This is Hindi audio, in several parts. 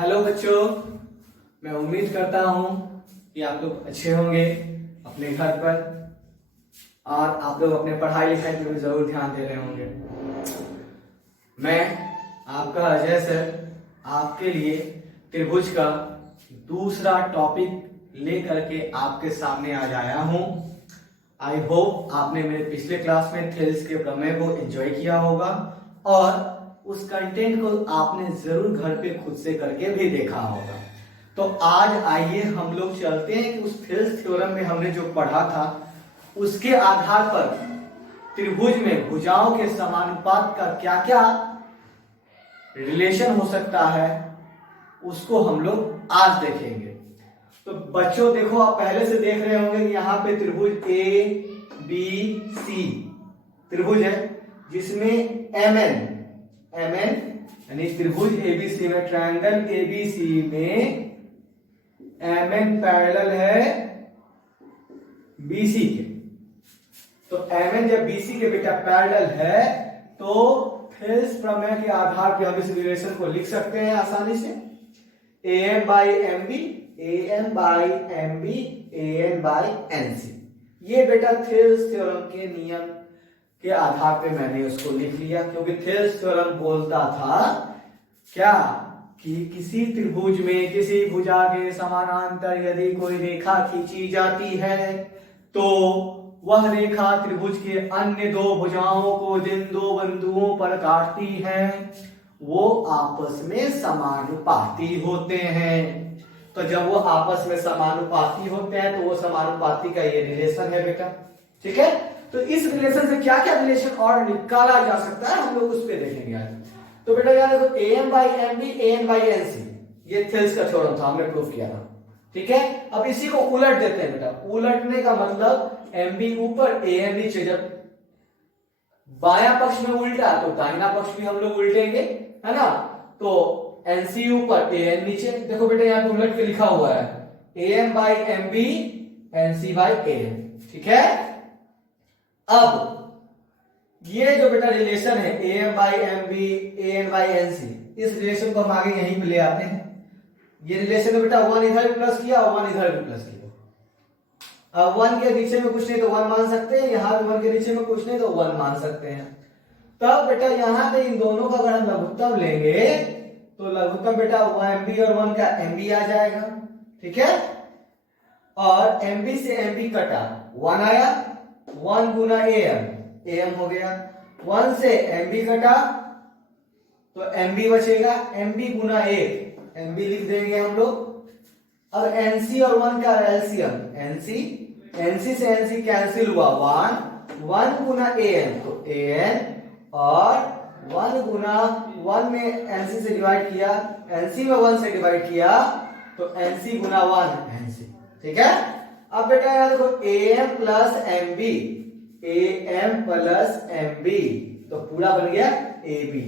हेलो बच्चों, मैं उम्मीद करता हूँ कि आप लोग अच्छे होंगे अपने घर पर और आप लोग अपने पढ़ाई लिखाई पर भी जरूर ध्यान दे रहे होंगे। मैं आपका अजय सर आपके लिए त्रिभुज का दूसरा टॉपिक लेकर के आपके सामने आज आया हूँ। आई होप आपने मेरे पिछले क्लास में थेल्स के प्रमेय को एंजॉय किया होगा और उस कंटेंट को आपने जरूर घर पे खुद से करके भी देखा होगा। तो आज आइए हम लोग चलते हैं कि उस थेल्स थ्योरम में हमने जो पढ़ा था उसके आधार पर त्रिभुज में भुजाओं के समानुपात का क्या क्या रिलेशन हो सकता है उसको हम लोग आज देखेंगे। तो बच्चों देखो, आप पहले से देख रहे होंगे कि यहाँ पे त्रिभुज ए बी सी त्रिभुज है जिसमें एम एन यानी त्रिभुज एबीसी में ट्रायंगल एबीसी में एम एन पैरेलल है बीसी के। तो एम एन जब बीसी के बेटा पैरेलल है तो थेल्स प्रमेय के आधार पर हम इस रिलेशन को लिख सकते हैं आसानी से। A M by M B N by M B N by N C. ये बेटा थेल्स थ्योरम के नियम के आधार पे मैंने उसको लिख लिया, क्योंकि थेल्स थ्योरम बोलता था क्या कि किसी त्रिभुज में किसी भुजा के समानांतर यदि कोई रेखा खींची जाती है तो वह रेखा त्रिभुज के अन्य दो भुजाओं को जिन दो बिंदुओं पर काटती है वो आपस में समानुपाती होते हैं। तो जब वो आपस में समानुपाती होते हैं तो वो समानुपाती का ये रिलेशन है बेटा। ठीक है, तो इस रिलेशन से क्या क्या रिलेशन और निकाला जा सकता है हम लोग उस पर देखेंगे आज। तो बेटा यार देखो, A M by M B N by N C ये थेल्स का थ्योरम था, हमने प्रूव किया था। ठीक है, अब इसी को उलट देते हैं बेटा। उलटने का मतलब एम बी ऊपर ए एन नीचे। जब बाया पक्ष में उल्टा तो दाहिना पक्ष भी हम लोग उल्टेंगे, है ना। तो एन सी ऊपर ए एन नीचे। देखो बेटा यहाँ पे उलट के लिखा हुआ है A M by M B N C by A N. ठीक है, अब ये जो बेटा रिलेशन है A M by M B A N by N C, इस रिलेशन को हम आगे यहीं पे ले आते हैं। ये रिलेशन है बेटा, वन इधर भी प्लस किया और वन इधर भी प्लस किया। अब वन के नीचे में कुछ नहीं तो वन मान सकते हैं, यहां भी वन के नीचे में कुछ नहीं तो वन मान सकते हैं। तब बेटा यहां पे इन दोनों का अगर हम लघुत्तम लेंगे तो लघुत्तम बेटा एम बी और वन का एम बी आ जाएगा। ठीक है, और एम बी से एम बी कटा, वन आया, वन गुना एम हो गया। वन से एम बी कटा तो एम बी बचेगा, एम बी गुना एम बी लिख देंगे हम लोग। अब एनसी और वन का एलसीएम, एनसी से एनसी कैंसिल हुआ, वन गुना एन तो एन, और वन गुना वन में एनसी से डिवाइड किया, एनसी में वन से डिवाइड किया तो एनसी गुना वन एनसी। ठीक है, अब बेटा यहां देखो A M plus M B, A M plus M B तो पूरा बन गया ए बी।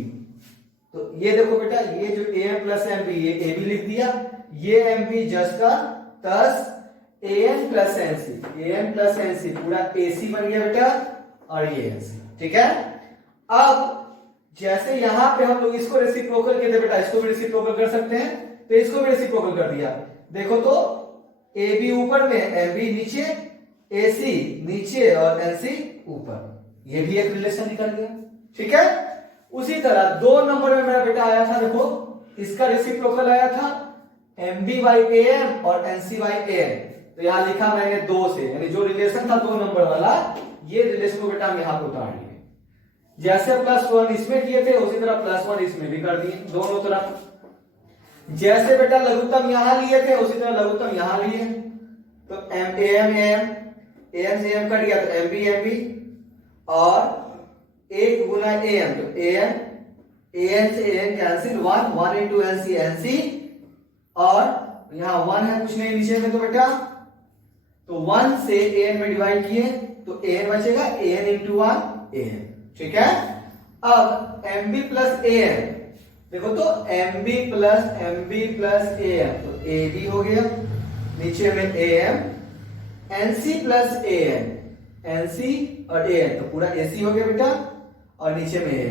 तो ये देखो बेटा, ये जो A M plus M B ये ए बी लिख दिया, ये एम बी जस्ट का तस A M plus N C पूरा ए सी बन गया बेटा, और ये एन सी। ठीक है, अब जैसे यहां पे हम लोग इसको रेसिप्रोकल कहते बेटा, इसको भी रेसिप्रोकल कर सकते हैं तो इसको भी रेसिप्रोकल कर दिया। देखो तो ए बी ऊपर में एम बी नीचे, ए सी नीचे और एन सी ऊपर, ये भी एक रिलेशन निकल गया। ठीक है, उसी तरह दो नंबर में मेरा बेटा आया था, देखो इसका रेसिप्रोकल आया था m b by a m और n C by A n. तो यहां लिखा मैंने दो से, यानी जो रिलेशन था दो नंबर वाला, ये रिलेशन को बेटा हम यहां पर उतार लिए। जैसे प्लस वन इसमें किए थे उसी तरह प्लस वन इसमें भी कर दिए दोनों तरफ। जैसे बेटा लघुत्तम यहां लिए थे उसी तरह लघुत्तम यहां लिए, तो एम ए एम से एम कट गया तो एम बी, और एक गुना ए एम तो ए एन से a n cancel, one into n सी, और यहां वन है कुछ नहीं नीचे में तो बेटा, तो वन से ए एन में डिवाइड किए तो ए एन बचेगा, A N into one A N. ठीक है, अब M B plus A N, देखो तो M B plus A M तो ए बी हो गया, नीचे में A M, N C plus A N सी और ए एन तो पूरा ए सी हो गया बेटा, और नीचे में ए।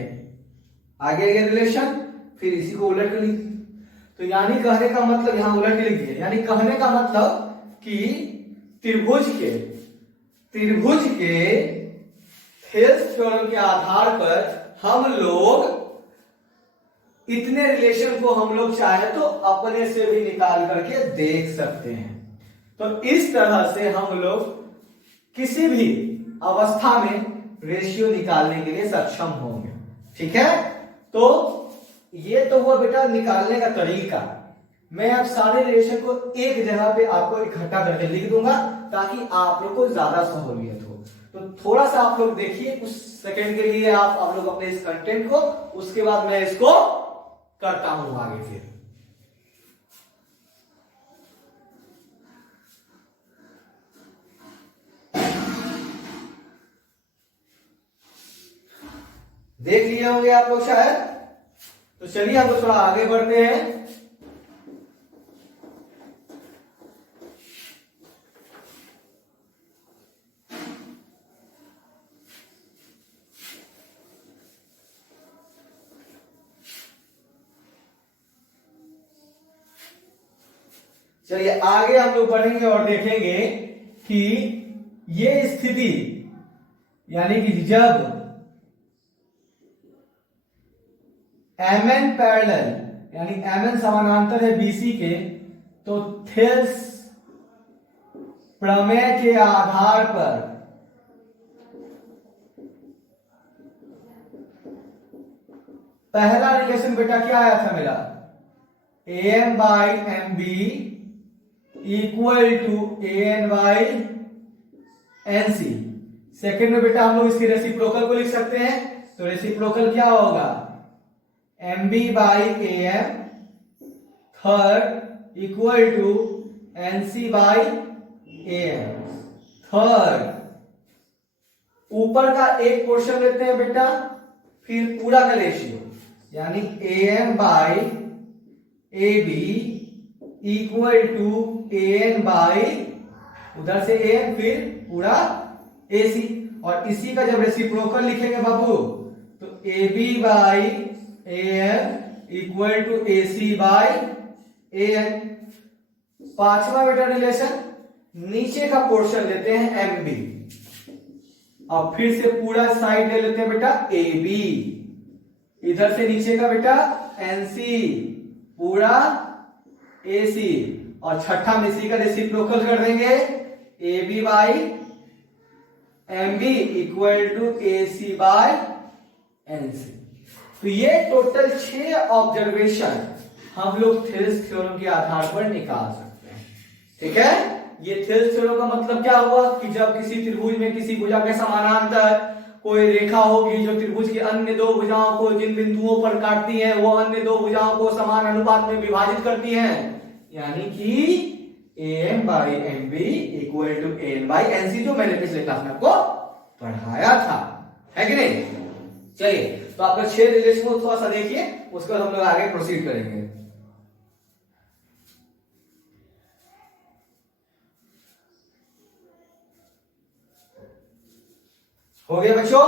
आगे ये रिलेशन, फिर इसी को उलट कर ली तो यानी कहने का मतलब यहां उलट के लिख दिए, यानी कहने का मतलब कि त्रिभुज के थेल्स थ्योरम के आधार पर हम लोग इतने रिलेशन को हम लोग चाहे तो अपने से भी निकाल करके देख सकते हैं। तो इस तरह से हम लोग किसी भी अवस्था में रेशियो निकालने के लिए सक्षम होंगे। ठीक है, तो ये तो हुआ बेटा निकालने का तरीका। मैं अब सारे रिलेशन को एक जगह पे आपको इकट्ठा करके लिख दूंगा ताकि आप लोग को ज्यादा सहूलियत हो। तो थोड़ा सा आप लोग देखिए, कुछ सेकंड के लिए आप लोग अपने इस कंटेंट को, उसके बाद मैं इसको करता हूं आगे। फिर देख लिए होंगे आप लोग शायद। तो चलिए हम लोग थोड़ा आगे बढ़ते हैं। चलिए आगे हम लोग बढ़ेंगे और देखेंगे कि ये स्थिति यानी कि जब Mn पैरेलल यानी Mn समानांतर है BC के, तो थेल्स प्रमेय के आधार पर पहला रिलेशन बेटा क्या आया था मेरा, AM by MB equal to AN by NC। Second में बेटा हम लोग इसकी रेसिप्रोकल को लिख सकते हैं। तो रेसिप्रोकल क्या होगा, MB by AM। Third equal to NC by AM। Third ऊपर का एक पोर्शन लेते हैं बेटा, फिर पूरा का रेशियो यानी AM by AB equal to AN by उधर से AM फिर पूरा AC। और इसी का जब रेसिप्रोकल लिखेंगे बाबू तो AB by AM equal to AC by AN। पांचवा बेटा रिलेशन, नीचे का पोर्शन लेते हैं MB और फिर से पूरा साइड ले लेते हैं बेटा AB, इधर से नीचे का बेटा NC पूरा AC, और छठा में इसी का रेसिप्रोकल कर देंगे AB by MB equal to AC by NC। तो ये टोटल 6 ऑब्जर्वेशन हम लोग थेल्स थ्योरम के आधार पर निकाल सकते हैं। ठीक है, ये थेल्स थ्योरम का मतलब क्या हुआ कि जब किसी त्रिभुज में किसी भुजा के समानांतर कोई रेखा होगी जो त्रिभुज की अन्य दो भुजाओं को जिन बिंदुओं पर काटती है वो अन्य दो भुजाओं को समान अनुपात में विभाजित करती हैं, यानी कि AM by MB equal to AN by NC, जो मैंने पिछले क्लास में आपको पढ़ाया था, है कि नहीं। चलिए तो आपका 6 रिलेशन को थोड़ा सा देखिए, उसके बाद हम लोग आगे प्रोसीड करेंगे। हो गया बच्चों।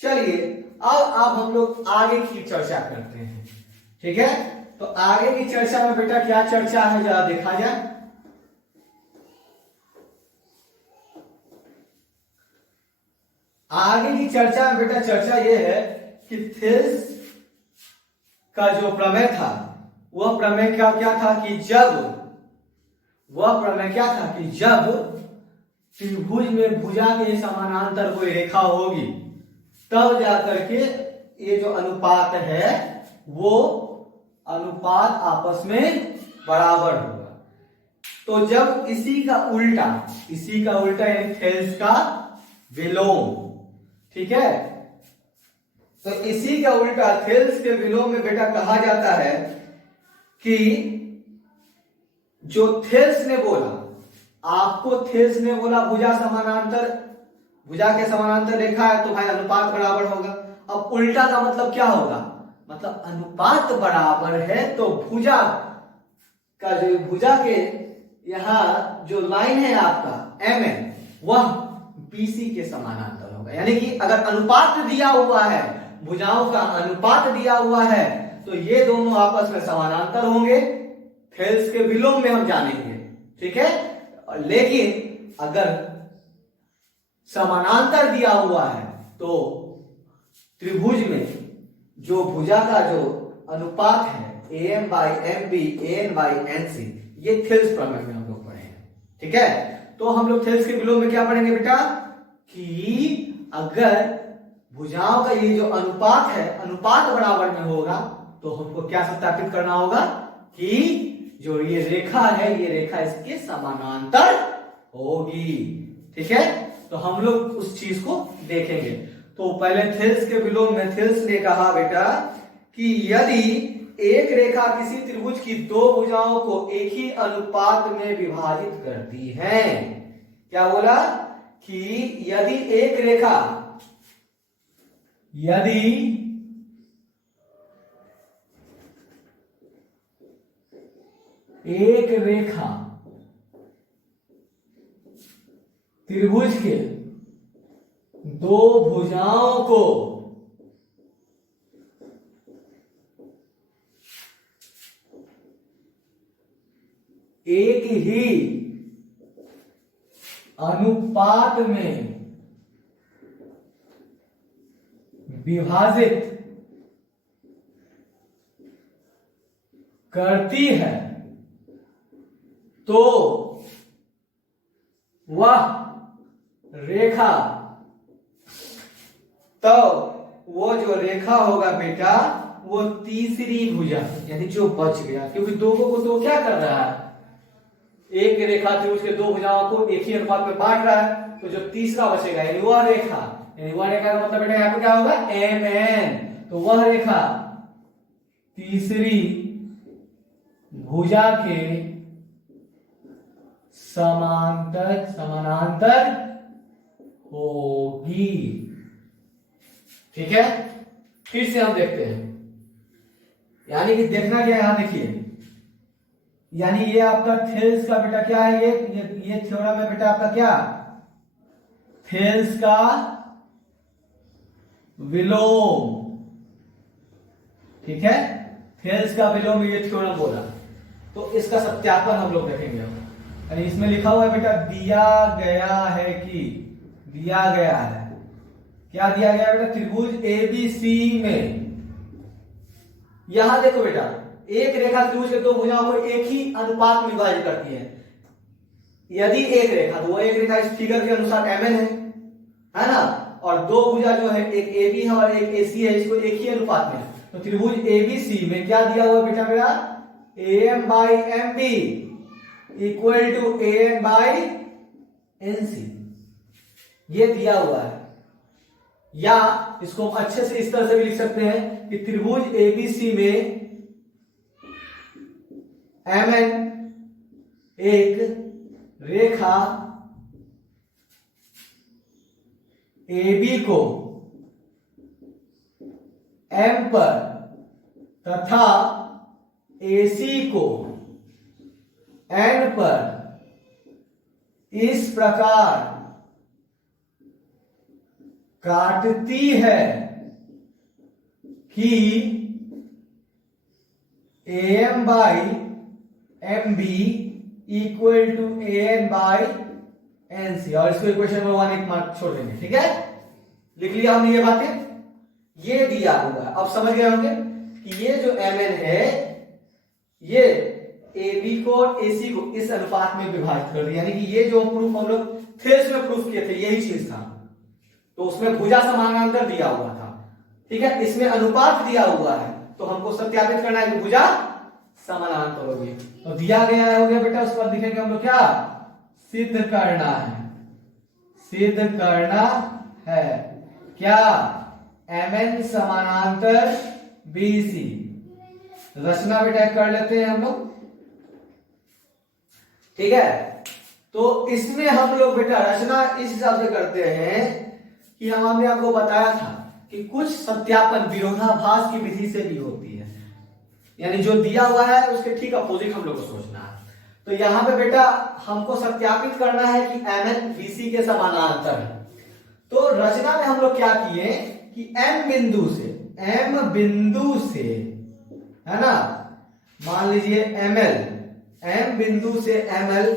चलिए अब हम लोग आगे की चर्चा करते हैं। ठीक है, तो आगे की चर्चा में बेटा क्या चर्चा है जरा देखा जाए। आगे की चर्चा में बेटा चर्चा यह है कि थेल्स का जो प्रमेय था वह प्रमेय क्या था कि जब त्रिभुज में भुजा के समानांतर कोई रेखा होगी तब जाकर के ये जो अनुपात है वो अनुपात आपस में बराबर होगा। तो जब इसी का उल्टा यानी थेल्स का विलोम, ठीक है, तो इसी का उल्टा थेल्स के विलोम में बेटा कहा जाता है कि जो थेल्स ने बोला, आपको थेल्स ने बोला भुजा के समानांतर रेखा है तो भाई अनुपात बराबर होगा। अब उल्टा का मतलब क्या होगा, मतलब अनुपात बराबर है तो भुजा के यहां जो लाइन है आपका MN वह BC के समानांतर होगा। यानी कि अगर अनुपात दिया हुआ है, भुजाओं का अनुपात दिया हुआ है तो ये दोनों आपस में समानांतर होंगे, थेल्स के विलोम में हम जानेंगे, ठीक है। लेकिन अगर समानांतर दिया हुआ है तो त्रिभुज में जो भुजा का जो अनुपात है AM by MB AN by NC, ये थेल्स प्रमेय में हम लोग पढ़े हैं, ठीक है। तो हम लोग थेल्स के विलोम में क्या पढ़ेंगे बेटा कि अगर भुजाओं का ये जो अनुपात है, अनुपात बराबर में होगा तो हमको क्या सत्यापित करना होगा कि जो ये रेखा है, ये रेखा इसके समानांतर होगी, ठीक है। तो हम लोग उस चीज को देखेंगे। तो पहले थेल्स के विलोम में थेल्स ने कहा बेटा कि यदि एक रेखा किसी त्रिभुज की दो भुजाओं को एक ही अनुपात में विभाजित करती है, क्या बोला कि यदि एक रेखा, यदि एक रेखा त्रिभुज के दो भुजाओं को एक ही अनुपात में विभाजित करती है तो वह रेखा, तो वो जो रेखा होगा बेटा वो तीसरी भुजा, यानी जो बच गया, क्योंकि दो को तो क्या कर रहा है, एक रेखा त्रिभुज के दो भुजाओं को एक ही अनुपात में बांट रहा है, तो जो तीसरा बचेगा यानी वह रेखा, यानी वह रेखा का मतलब बेटा यहाँ पे क्या होगा MN, तो वह रेखा तीसरी भुजा के समानांतर होगी, ठीक है। फिर से हम देखते हैं, यानी कि देखना क्या है, यहां देखिए, यानी ये आपका थेल्स का बेटा क्या है, ये थ्योरम है बेटा आपका क्या, थेल्स का विलोम, ठीक है। थेल्स का विलोम ये थ्योरम बोला, तो इसका सत्यापन हम लोग देखेंगे। यानी इसमें लिखा हुआ है बेटा दिया गया है कि, दिया गया है, क्या दिया गया बेटा, त्रिभुज ABC में, यहां देखो बेटा एक रेखा त्रिभुज के दो भुजाओं को एक ही अनुपात में विभाजित करती है। यदि एक रेखा, तो वो एक रेखा इस फिगर के अनुसार MN है ना, और दो भुजा जो है एक AB है और एक AC है, इसको एक ही अनुपात में, तो त्रिभुज ABC में क्या दिया हुआ बेटा मेरा, AM by MB equal to AN by NC, ये दिया हुआ है। या इसको हम अच्छे से इस तरह से भी लिख सकते हैं कि त्रिभुज ABC में MN एक रेखा AB को M पर तथा AC को N पर इस प्रकार काटती है कि AM by MB equal to AN by NC, और इसको इक्वेशन नंबर 1 एक मार्क छोड़ देंगे, ठीक है। लिख लिया हमने ये बातें, ये दिया हुआ, अब समझ गए होंगे कि ये जो MN है ये AB को और AC को इस अनुपात में विभाजित कर दिया, यानी कि ये जो प्रूफ हम लोग थेल्स में प्रूफ किए थे यही चीज था। तो उसमें भुजा समानांतर दिया हुआ था, ठीक है, इसमें अनुपात दिया हुआ है, तो हमको सत्यापित करना है कि भुजा समानांतर होगी। तो दिया गया हो गया बेटा, उस पर लिखेंगे हम लोग क्या, सिद्ध करना है, सिद्ध करना है क्या, MN समानांतर BC। रचना बेटा कर लेते हैं हम लोग, ठीक है। तो इसमें हम लोग बेटा रचना इस हिसाब से करते हैं कि हमने आपको बताया था कि कुछ सत्यापन विरोधाभास की विधि से भी होती है, यानी जो दिया हुआ है उसके ठीक अपोजिट हम लोग को सोचना है। तो यहां पे बेटा हमको सत्यापित करना है कि MN BC के समानांतर है। तो रचना में हम लोग क्या किए कि M बिंदु से है ना। मान लीजिए ML, M बिंदु से ML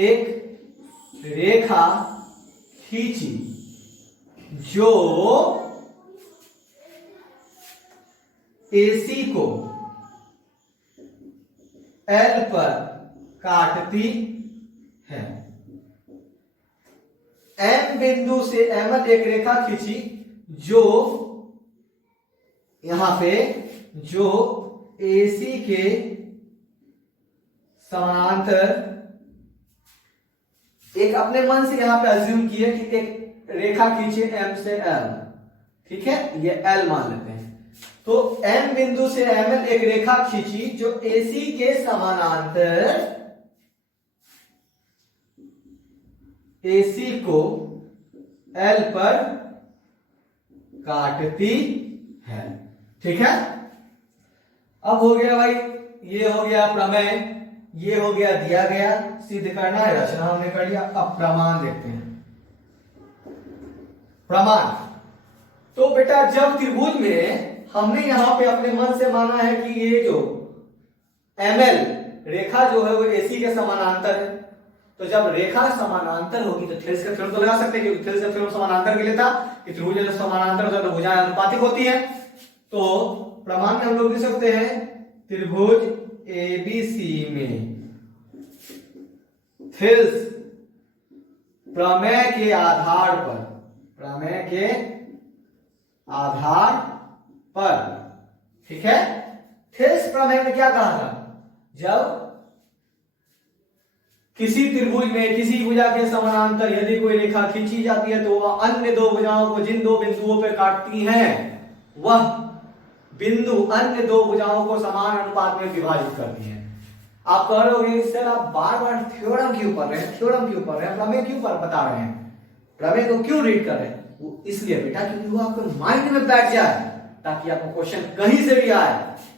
एक रेखा खींची जो AC को L पर काटती है। M बिंदु से ML एक रेखा खींची जो यहां पे जो AC के समानांतर, एक अपने मन से यहां पे अज्यूम किए कि एक रेखा खींचे M से L, ठीक है, ये L मान लेते हैं। तो M बिंदु से ML एक रेखा खींची जो AC के समानांतर AC को L पर काटती है, ठीक है। अब हो गया भाई, ये हो गया प्रमेय, ये हो गया दिया गया, सिद्ध करना है, रचना हमने कर लिया। अब प्रमाण देखते हैं। प्रमाण तो बेटा जब त्रिभुज में हमने यहां पे अपने मन से माना है कि ये जो ML रेखा जो है वो AC के समानांतर है, तो जब रेखा समानांतर होगी तो थेल्स का थ्योरम तो लगा सकते हैं, क्योंकि थेल्स का थ्योरम समानांतर के लिए था कि त्रिभुज जब समानांतर होता है तो भुजाएं अनुपातिक होती हैं। तो प्रमाण में हम लोग लिख सकते हैं त्रिभुज ABC में थेल्स प्रमेय के आधार पर, प्रमेय के आधार पर, ठीक है। थेल्स प्रमेय में क्या कहा था, जब किसी त्रिभुज में किसी भुजा के समानांतर यदि कोई रेखा खींची जाती है तो वह अन्य दो भुजाओं को जिन दो बिंदुओं पर काटती हैं वह बिंदु अन्य दो भुजाओं को समान अनुपात में विभाजित करती हैं। आप कह रहे होंगे सर आप बार बार थ्योरम क्यों पढ़ रहे हैं, थ्योरम क्यों पढ़ रहे हैं, प्रमेय क्यों बता रहे हैं, प्रमेय को क्यों रीड कर रहे हैं? वो इसलिए बेटा क्योंकि वो आपके माइंड में बैठ जाए, ताकि आपको क्वेश्चन कहीं से भी आए,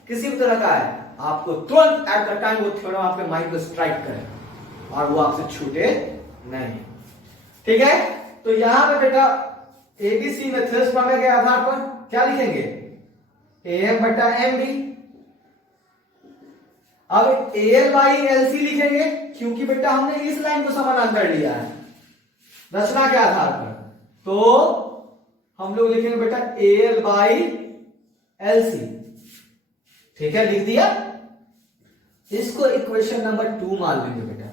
किसी भी तरह का आए, आपको तुरंत एट द टाइम वो थ्योरम आपके माइंड को स्ट्राइक करे और वो आपसे छूटे नहीं, ठीक है। तो यहां पे बेटा ABC में थेल्स प्रमेय के आधार पर क्या लिखेंगे, AM बटा MB। अब AL बाई LC लिखेंगे क्योंकि बेटा हमने इस लाइन को समानांतर लिया है रचना के आधार पर, तो हम लोग लिखेंगे बेटा AL बाई LC, ठीक है, लिख दिया। इसको इक्वेशन नंबर 2 मान लेंगे बेटा।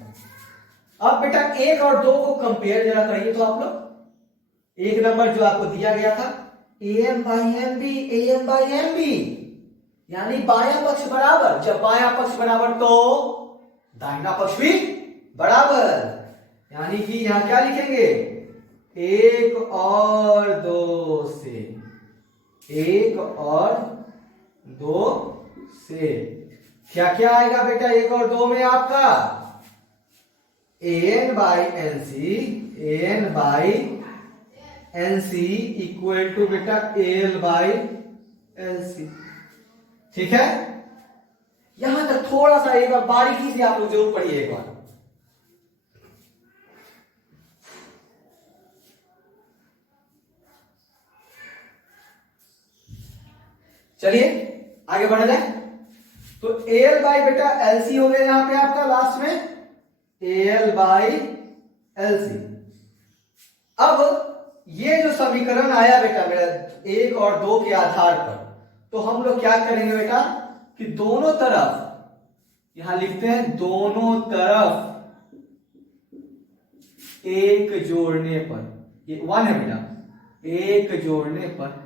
अब बेटा 1 और 2 को कंपेयर जरा करिए तो आप लोग। एक नंबर जो आपको दिया गया था AM by MB, AM by MB, यानी बायां पक्ष बराबर, जब बायां पक्ष बराबर तो दाहिना पक्ष भी बराबर, यानी कि यहां क्या लिखेंगे 1 और 2 से, 1 और 2 से क्या क्या आएगा बेटा 1 और 2 में आपका AN by NC, AN by NC equal to बेटा AL बाई LC, ठीक है। यहां तक थोड़ा सा एक बार बारीकी से आप लोग जरूर पढ़िए एक बार। चलिए आगे बढ़ा जाए। तो AL बाई बेटा LC हो गया यहां पे आपका लास्ट में, AL बाई LC। अब ये जो समीकरण आया बेटा मेरा 1 और 2 के आधार पर, तो हम लोग क्या करेंगे बेटा कि दोनों तरफ, यहां लिखते हैं दोनों तरफ एक जोड़ने पर, ये 1 है बेटा, एक जोड़ने पर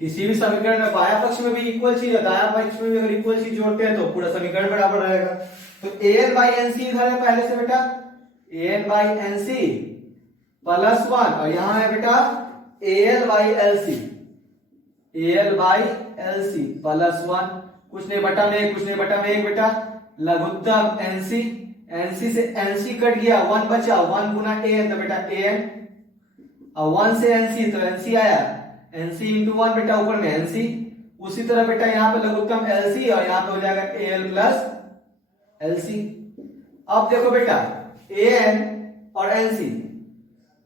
किसी भी समीकरण में बायां पक्ष में भी इक्वल चीज है, दायां पक्ष में भी अगर इक्वल चीज जोड़ते हैं तो पूरा समीकरण बराबर रहेगा। तो AN बाई NC इधर है पहले से बेटा, AN बाई NC प्लस 1, और यहां है बेटा AL by LC, AL by LC plus 1, कुछ नहीं बटा में 1, कुछ नहीं बटा में 1 बेटा, लघुत्तम NC, NC से NC कट गया, 1 बचा, 1 गुना AN तो बेटा AN, और 1 से NC तो NC आया, NC इंटू 1 बेटा ऊपर में NC, उसी तरह बेटा यहां पे लघुत्तम LC और यहां पे हो जाएगा AL प्लस LC। अब देखो बेटा AN और NC,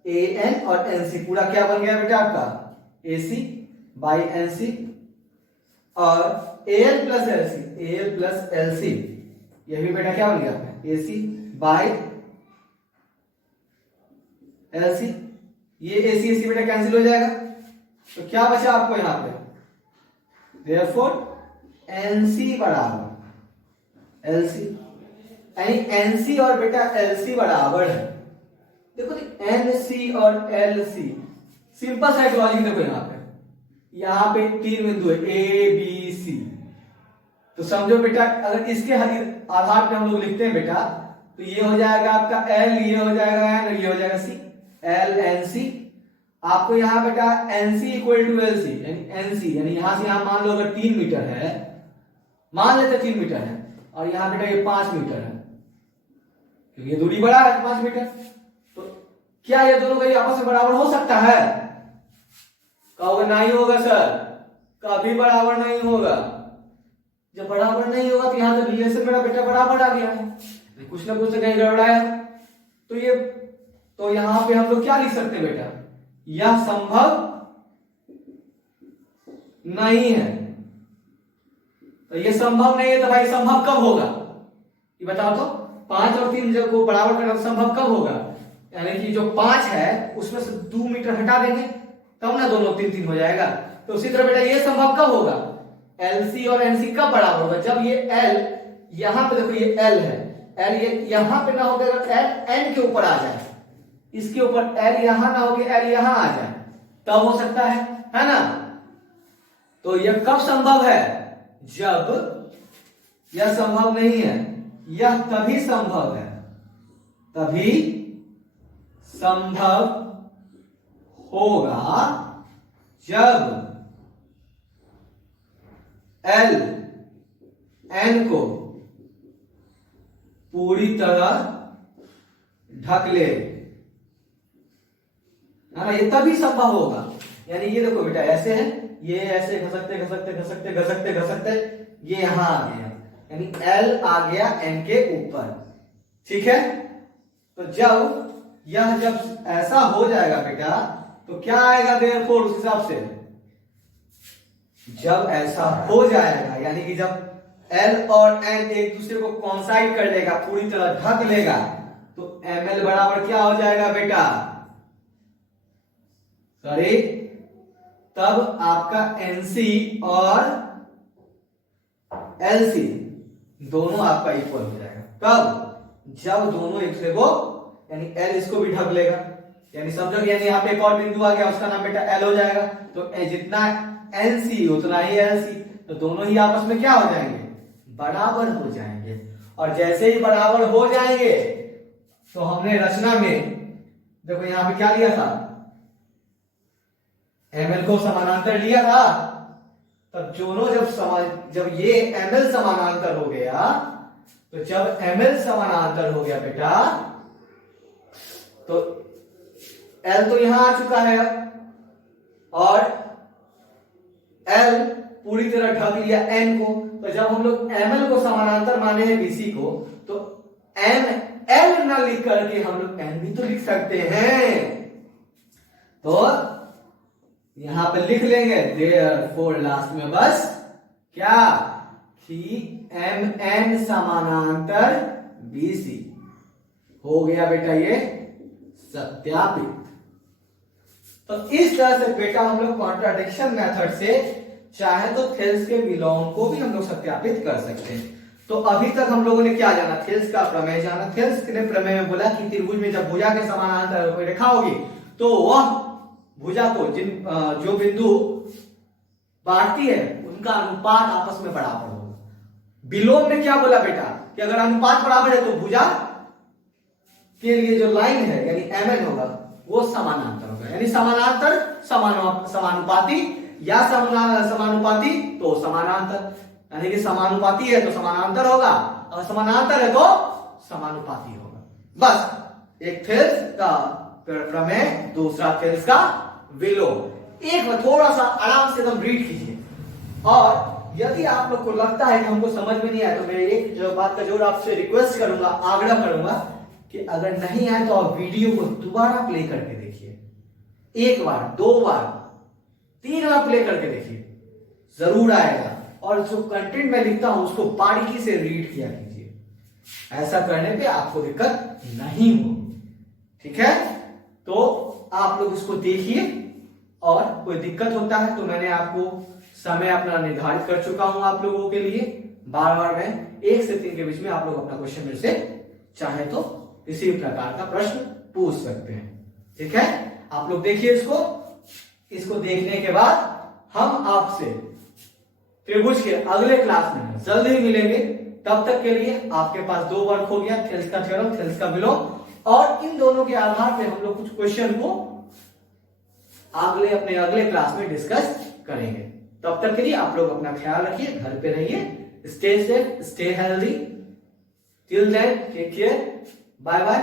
AN और NC पूरा क्या बन गया बेटा आपका AC बाई NC, और L plus LC, L plus LC, ये भी बेटा क्या बन गया आपका एसी बाय एलसी। ये एसी एसी बेटा कैंसिल हो जाएगा, तो क्या बचा आपको यहां पे, देयरफॉर एनसी बराबर एलसी, यानी एनसी और बेटा एलसी बराबर है। देखो एनसी और एलसी, सिंपल सा लॉजिक देखो यहां पे तीन बिंदु है ए बी सी, तो समझो बेटा अगर इसके आधार पे हम लोग लिखते हैं बेटा, तो ये हो जाएगा आपका एल, ये हो जाएगा एन और ये हो जाएगा सी, एल एन सी। आपको यहां बेटा NC equal to L C, यानी एनसी यानी यहां से यहां मान लो अगर 3 मीटर है, मान लेते 3 मीटर है, और यहां बेटा ये 5 मीटर है, क्योंकि ये दूरी बड़ा है 5 मीटर, तो क्या ये दोनों का आपस में बराबर हो सकता है? कहोगे नहीं होगा सर, कभी बराबर नहीं होगा। जब बराबर नहीं होगा तो यहां से रिलेशन मेरा बेटा बराबर आ गया है, कुछ ना कुछ कहीं गड़बड़ाया, तो ये तो यहां पे हम लोग क्या लिख सकते हैं बेटा, यह संभव नहीं है। तो ये संभव नहीं है, तो भाई संभव कब होगा ये बताओ तो। 5 और 3 जब को बराबर करना संभव कब होगा, यानी कि जो 5 है उसमें से 2 मीटर हटा देंगे तब ना दोनों 3 3 हो जाएगा। तो उसी तरह बेटा ये संभव कब होगा, एलसी और एनसी कब बराबर होगा, जब ये एल यहां पे देखो ये एल है, एल ये यहां पे ना होकर अगर एल एन के ऊपर आ जाए, इसके ऊपर एल यहां ना होकर एल यहां आ जाए, तब हो सकता है ना। तो यह कब संभव है, जब यह संभव नहीं है, यह तभी संभव है, तभी संभव होगा जब एल एन को पूरी तरह ढक ले, है ना, ये तभी संभव होगा। यानी ये देखो बेटा ऐसे है, ये ऐसे घसकते घसकते घसकते घसकते घसकते ये यहां आ गया, यानी एल आ गया एन के ऊपर, ठीक है। तो जब ऐसा हो जाएगा बेटा, तो क्या आएगा देयरफॉर उस हिसाब से, जब ऐसा हो जाएगा यानी कि जब एल और एन एक दूसरे को कॉन्साइड कर लेगा, पूरी तरह ढक लेगा, तो एम एल बराबर क्या हो जाएगा बेटा, सॉरी, तब आपका एनसी और एलसी दोनों आपका इक्वल हो जाएगा। कब, जब दोनों एक दूसरे को, यानी एल इसको भी ढक लेगा, यानी समझो, यानी यहाँ पे एक और बिंदु आ गया, उसका नाम बेटा एल हो जाएगा, तो जितना एनसी उतना ही एलसी, तो दोनों ही आपस में क्या हो जाएंगे, बराबर हो जाएंगे। और जैसे ही बराबर हो जाएंगे तो हमने रचना में देखो यहां पे क्या लिया था, एमएल को समानांतर लिया था, तब दोनों जब ये एमएल समानांतर हो गया, तो जब एमएल समानांतर हो गया बेटा, तो एल तो यहां आ चुका है और एल पूरी तरह ढक लिया एन को, तो जब हम लोग एमएल को समानांतर माने हैं बीसी को, तो एम एल ना लिख करके हम लोग एन भी तो लिख सकते हैं। तो यहां पे लिख लेंगे देयरफॉर लास्ट में बस क्या, कि एम एन समानांतर बीसी हो गया बेटा ये सत्यापित। तो इस तरह से बेटा हम लोग कॉन्ट्राडिक्शन मेथड से चाहे तो थेल्स के विलोम को भी हम लोग सत्यापित कर सकते हैं। तो अभी तक हम लोगों ने क्या जाना, थेल्स का प्रमेय जाना। थेल्स ने प्रमेय में बोला कि त्रिभुज में जब भुजा के समानांतर कोई रेखा होगी, तो वह भुजा को जो बिंदु बांटती है उनका अनुपात आपस में बराबर होगा। विलोम ने क्या बोला बेटा, कि अगर अनुपात बराबर है तो भुजा के लिए जो लाइन है यानी एमएन होगा वो समानांतर होगा, यानी समानांतर समानुपाती या समानुपाती तो समानांतर, यानी कि समानुपाती है तो समानांतर होगा, और समानांतर है तो समानुपाती होगा। बस एक थेल्स का प्रमेय, दूसरा थेल्स का विलोम। एक बार थोड़ा सा आराम से एकदम रीड कीजिए, और यदि आप लोग को लगता है कि हमको समझ में नहीं आया, तो मैं एक जो बात का जरूर आपसे रिक्वेस्ट करूंगा, आग्रह करूंगा कि अगर नहीं आए तो आप वीडियो को दोबारा प्ले करके देखिए, एक बार, 2 बार, 3 बार प्ले करके देखिए, जरूर आएगा। और जो कंटेंट मैं लिखता हूं उसको बारीकी से रीड किया कीजिए। ऐसा करने पे आपको दिक्कत नहीं होगी। ठीक है, तो आप लोग इसको देखिए, और कोई दिक्कत होता है तो मैंने आपको समय अपना निर्धारित कर चुका हूं आप लोगों के लिए। बार बार मैं 1 से 3 के बीच में आप लोग अपना क्वेश्चन मेरे से चाहे तो किसी प्रकार का प्रश्न पूछ सकते हैं। ठीक है, आप लोग देखिए इसको देखने के बाद हम आपसे त्रिभुज के अगले क्लास में जल्द ही मिलेंगे। तब तक के लिए आपके पास 2 वर्क हो गया, थेल्स का थ्योरम, थेल्स का विलोम, और इन दोनों के आधार पे हम लोग कुछ क्वेश्चन को अपने अगले क्लास में डिस्कस करेंगे। तब तक के लिए आप लोग अपना ख्याल रखिए, घर पे रहिए, stay safe, stay healthy, till then take care, bye bye.